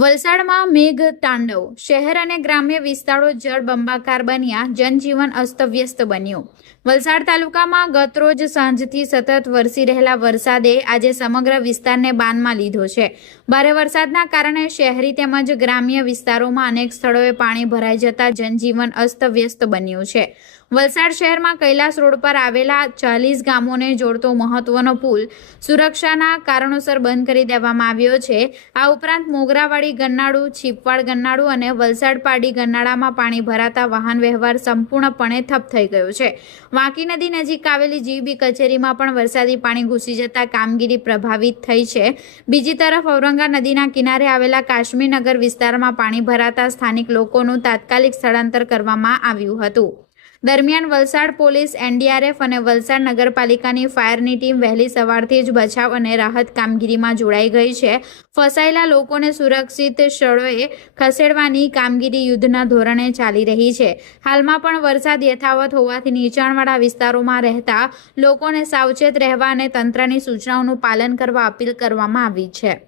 વલસાડમાં મેઘ તાંડવ, શહેર અને ગ્રામ્ય વિસ્તારો જળબંબાકાર બન્યા, જનજીવન અસ્તવ્યસ્ત બન્યું। વલસાડ તાલુકામાં ગતરોજ સાંજથી સતત વરસી રહેલા વરસાદે આજે સમગ્ર વિસ્તારને બાનમાં લીધો છે। ભારે વરસાદના કારણે શહેરી તેમજ ગ્રામ્ય વિસ્તારોમાં અનેક સ્થળોએ પાણી ભરાઈ જતા જનજીવન અસ્તવ્યસ્ત બન્યું છે। વલસાડ શહેરમાં કૈલાસ રોડ પર આવેલા 40 ગામોને જોડતો મહત્વનો પુલ સુરક્ષાના કારણોસર બંધ કરી દેવામાં આવ્યો છે। આ ઉપરાંત મોગરાવાડી ગન્નાળુ, છીપવાડ ગન્નાળુ અને વલસાડ પાડી ગન્નાળામાં પાણી ભરાતા વાહન વ્યવહાર સંપૂર્ણપણે ઠપ થઈ ગયો છે। વાંકી નદી નજીક આવેલી જીબી કચેરીમાં પણ વરસાદી પાણી ઘૂસી જતા કામગીરી પ્રભાવિત થઈ છે। બીજી તરફ ઔરંગા નદીના કિનારે આવેલા કાશ્મીરનગર વિસ્તારમાં પાણી ભરાતા સ્થાનિક લોકોનું તાત્કાલિક સ્થળાંતર કરવામાં આવ્યું હતું। દરમિયાન વલસાડ પોલીસ, એનડીઆરએફ અને વલસાડ નગરપાલિકાની ફાયરની ટીમ વહેલી સવારથી જ બચાવ અને રાહત કામગીરીમાં જોડાઈ ગઈ છે। ફસાયેલા લોકોને સુરક્ષિત સ્થળોએ ખસેડવાની કામગીરી યુદ્ધના ધોરણે ચાલી રહી છે। હાલમાં પણ વરસાદ યથાવત હોવાથી નીચાણવાળા વિસ્તારોમાં રહેતા લોકોને સાવચેત રહેવા અને તંત્રની સૂચનાઓનું પાલન કરવા અપીલ કરવામાં આવી છે।